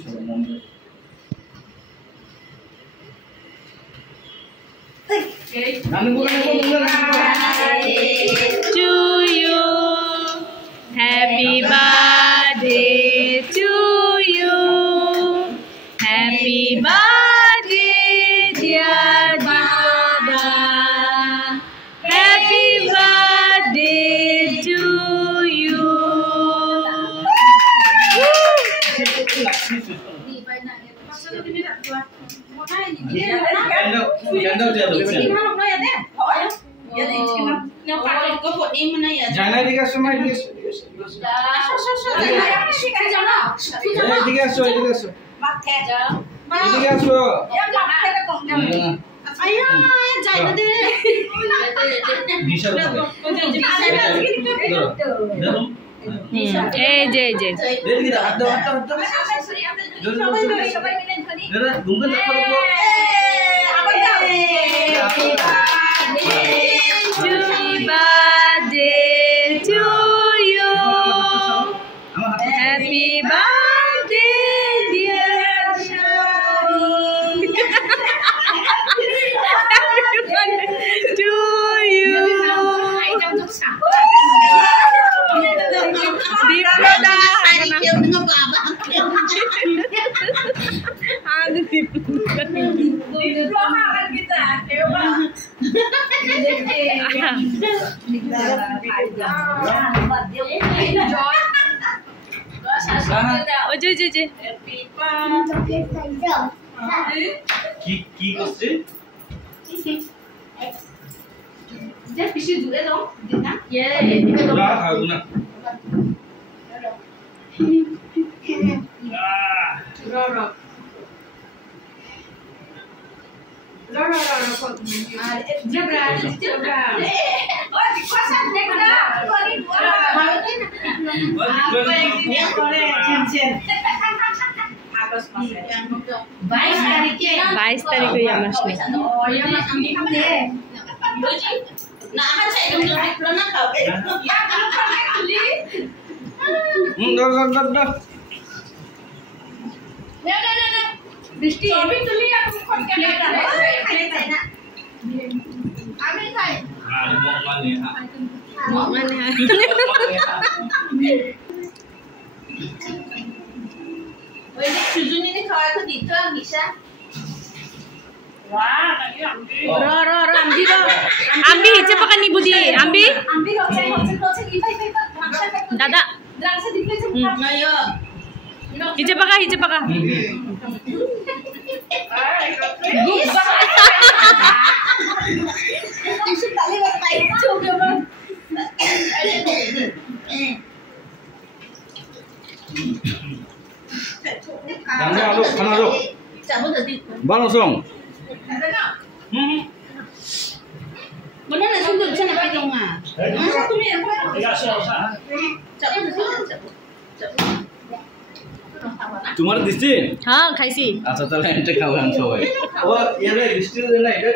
To you, happy birthday to you, happy birthday dear Dada, happy birthday to you. Ambi, cepat kan ibu di Ambi. Dada. Hijab pakah. Bang langsung. Benar lah sungguh sana pegang mah. Satu ni apa? तुम्हारा दृष्टि हाँ खाइसी अच्छा चल enter खाओ हम सोए वो ये रे दृष्टि देना है